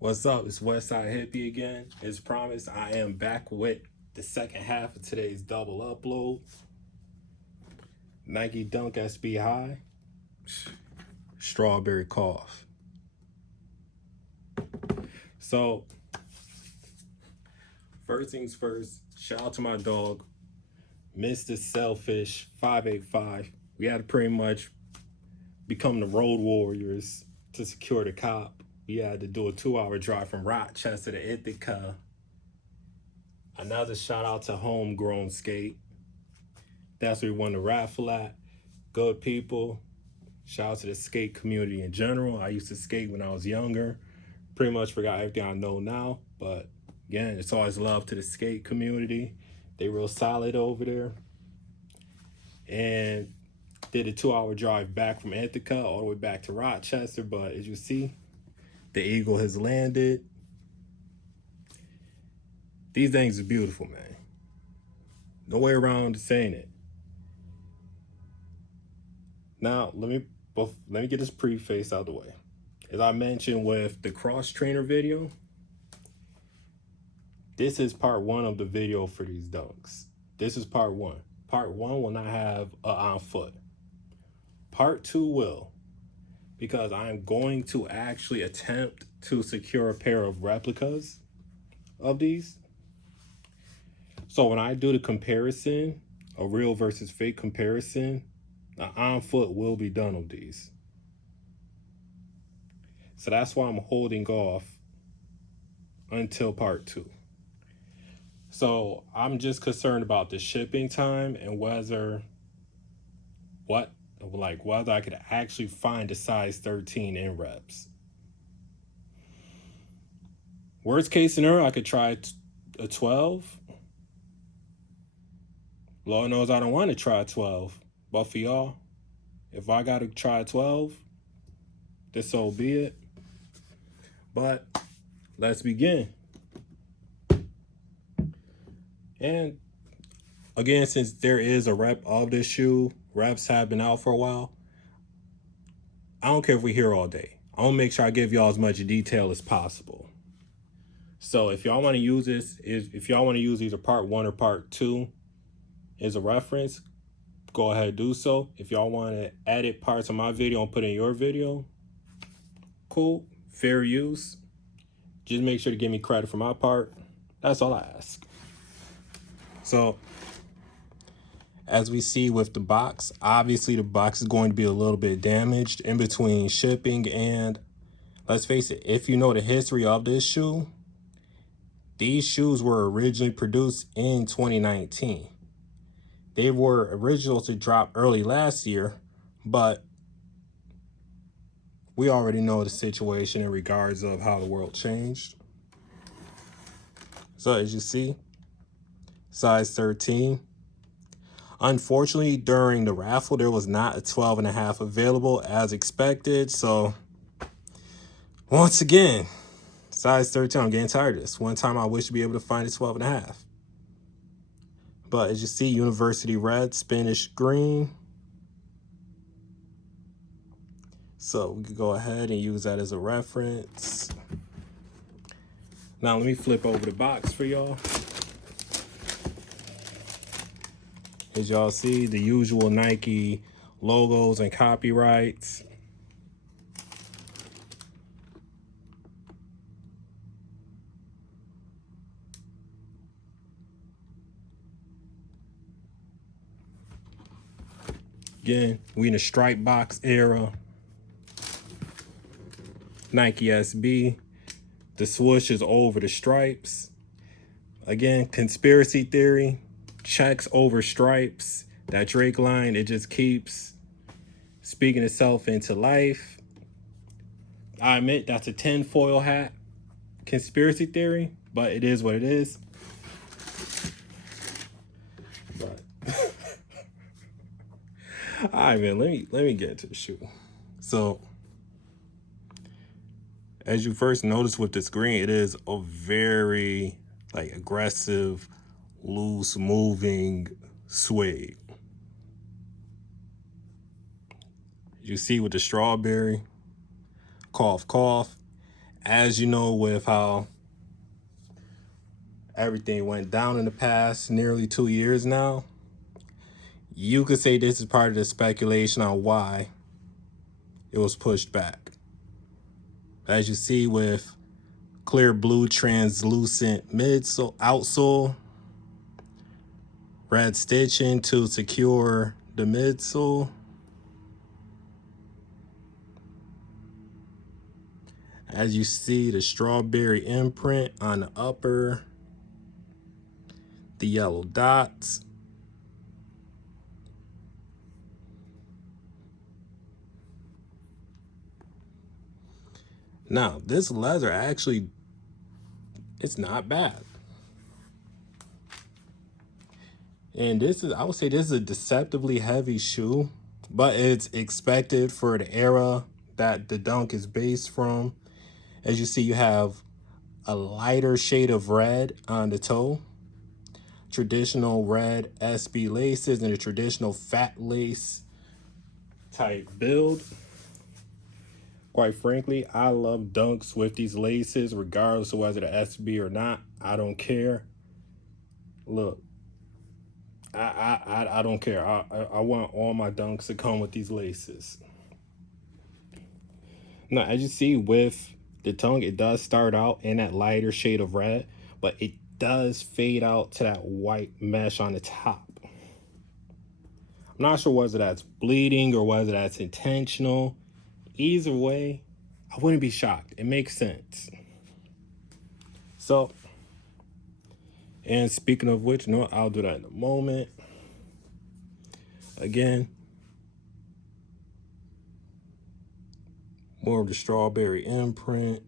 What's up? It's Westside Hippie again. As promised, I am back with the second half of today's double upload. Nike Dunk SB High, Strawberry Cough. So, first things first, shout out to my dog, Mr. Selfish 585. We had to pretty much become the road warriors to secure the cop. We had to do a 2-hour drive from Rochester to Ithaca. Another shout out to Homegrown Skate. That's where we won the raffle at. Good people. Shout out to the skate community in general. I used to skate when I was younger. Pretty much forgot everything I know now. But again, it's always love to the skate community. They real solid over there. And did a 2-hour drive back from Ithaca all the way back to Rochester. But as you see, the Eagle has landed. These things are beautiful, man. No way around saying it. Now, let me get this preface out of the way. As I mentioned with the cross trainer video, this is part one of the video for these dunks. This is part one. Part one will not have a on foot. Part two will, because I'm going to actually attempt to secure a pair of replicas of these. So when I do the comparison, a real versus fake comparison, the on foot will be done of these. So that's why I'm holding off until part two. So I'm just concerned about the shipping time and whether I could actually find a size 13 in reps. Worst case scenario, I could try a 12. Lord knows I don't want to try a 12. But for y'all, if I got to try a 12, this so be it. But let's begin. And again, since there is a rep of this shoe, reps have been out for a while, I don't care if we're here all day. I want to make sure I give y'all as much detail as possible. So if y'all want to use this, if y'all want to use either part one or part two as a reference, go ahead and do so. If y'all want to edit parts of my video and put in your video, cool, fair use. Just make sure to give me credit for my part. That's all I ask. So as we see with the box, obviously the box is going to be a little bit damaged in between shipping, and let's face it, if you know the history of this shoe, these shoes were originally produced in 2019. They were original to drop early last year, but we already know the situation in regards of how the world changed. So as you see, size 13. Unfortunately, during the raffle, there was not a 12.5 available as expected. So once again, size 13, I'm getting tired of this. One time I wish to be able to find a 12.5. But as you see, University Red, Spanish Green. So we could go ahead and use that as a reference. Now let me flip over the box for y'all. As y'all see, the usual Nike logos and copyrights. Again, we in the stripe box era. Nike SB. The swoosh is over the stripes. Again, conspiracy theory. Checks over stripes. That Drake line, it just keeps speaking itself into life. I admit that's a tinfoil hat conspiracy theory, but it is what it is. But all right, man, let me get into the shoe. So as you first notice with this green, it is a very aggressive, loose moving suede. You see with the strawberry, cough, cough. As you know, with how everything went down in the past nearly 2 years now, you could say this is part of the speculation on why it was pushed back. As you see with clear blue translucent outsole, red stitching to secure the midsole, as you see the strawberry imprint on the upper, the yellow dots. Now, this leather actually, it's not bad. And this is, I would say this is a deceptively heavy shoe, but it's expected for the era that the Dunk is based from. As you see, you have a lighter shade of red on the toe, traditional red SB laces, and a traditional fat lace type build. Quite frankly, I love Dunks with these laces, regardless of whether the SB or not. I don't care. Look, I don't care. I want all my Dunks to come with these laces. Now, as you see with the tongue, it does start out in that lighter shade of red, but it does fade out to that white mesh on the top. I'm not sure whether that's bleeding or whether that's intentional. Either way, I wouldn't be shocked. It makes sense. So, and speaking of which, no, I'll do that in a moment. Again, more of the strawberry imprint.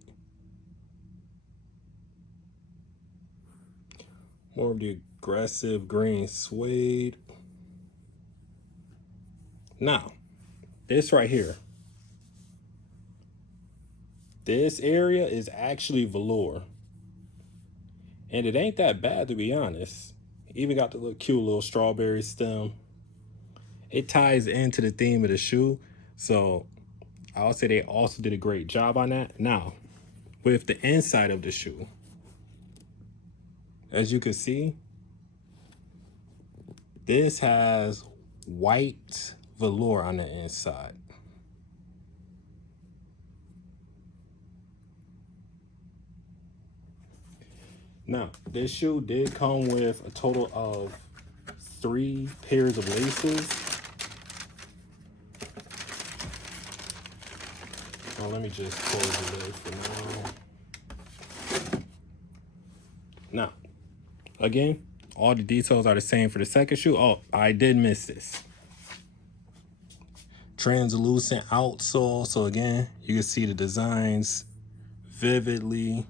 More of the aggressive green suede. Now, this right here. This area is actually velour. And it ain't that bad, to be honest. Even got the little cute little strawberry stem. It ties into the theme of the shoe. So I'll say they also did a great job on that. Now, with the inside of the shoe, as you can see, this has white velour on the inside. Now, this shoe did come with a total of 3 pairs of laces. Oh, let me just close the lid for now. Now, again, all the details are the same for the second shoe. Oh, I did miss this. Translucent outsole. So again, you can see the designs vividly.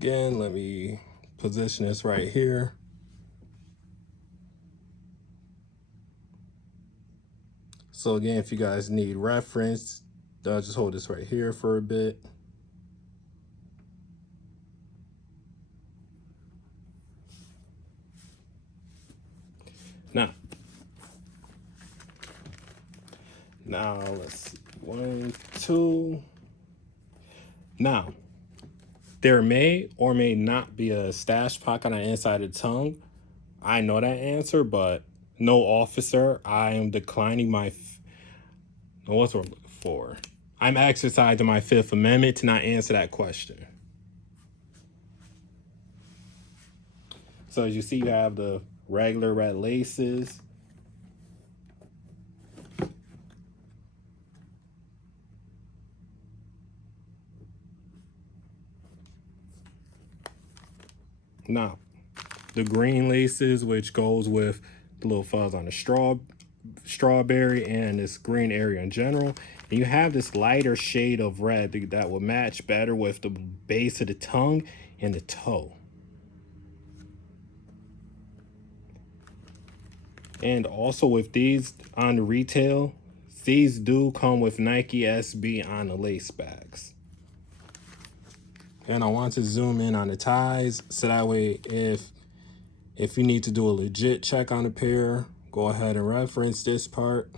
Again, let me position this right here. So again, if you guys need reference, I'll just hold this right here for a bit. Now let's see, 1, 2. Now, there may or may not be a stash pocket on the inside of the tongue. I know that answer, but no, officer, I am declining my, what's what I'm looking for? I'm exercising my Fifth Amendment to not answer that question. So as you see, you have the regular red laces. Now, the green laces, which goes with the little fuzz on the strawberry and this green area in general. And you have this lighter shade of red that will match better with the base of the tongue and the toe. And also with these on the retail, these do come with Nike SB on the lace backs. And I want to zoom in on the ties, so that way if you need to do a legit check on a pair, go ahead and reference this part.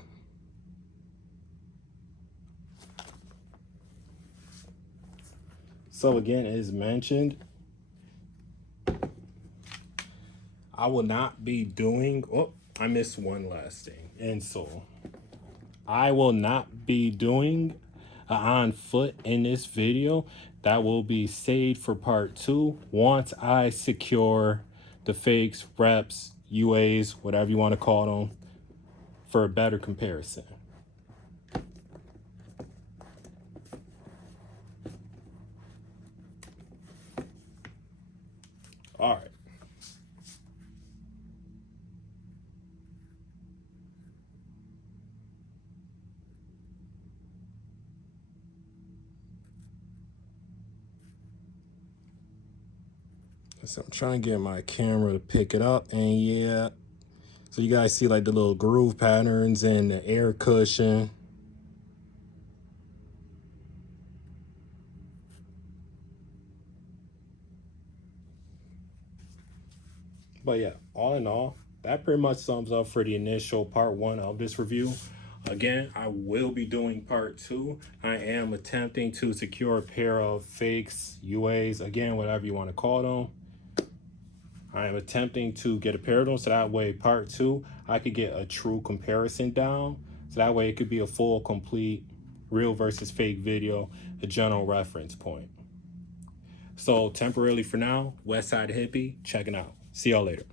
So again, as mentioned, I will not be doing, oh, I missed one last thing. Insole. I will not be doing an on foot in this video. That will be saved for part 2 once I secure the fakes, reps, UAs, whatever you want to call them, for a better comparison. All right. So I'm trying to get my camera to pick it up, and yeah. So you guys see like the little groove patterns and the air cushion. But yeah, all in all, that pretty much sums up for the initial part 1 of this review. Again, I will be doing part 2. I am attempting to secure a pair of fakes, UAs, again, whatever you want to call them. I am attempting to get a pair of them, so that way part 2, I could get a true comparison down. So that way it could be a full, complete, real versus fake video, a general reference point. So temporarily for now, Westside Hippie, checking out. See y'all later.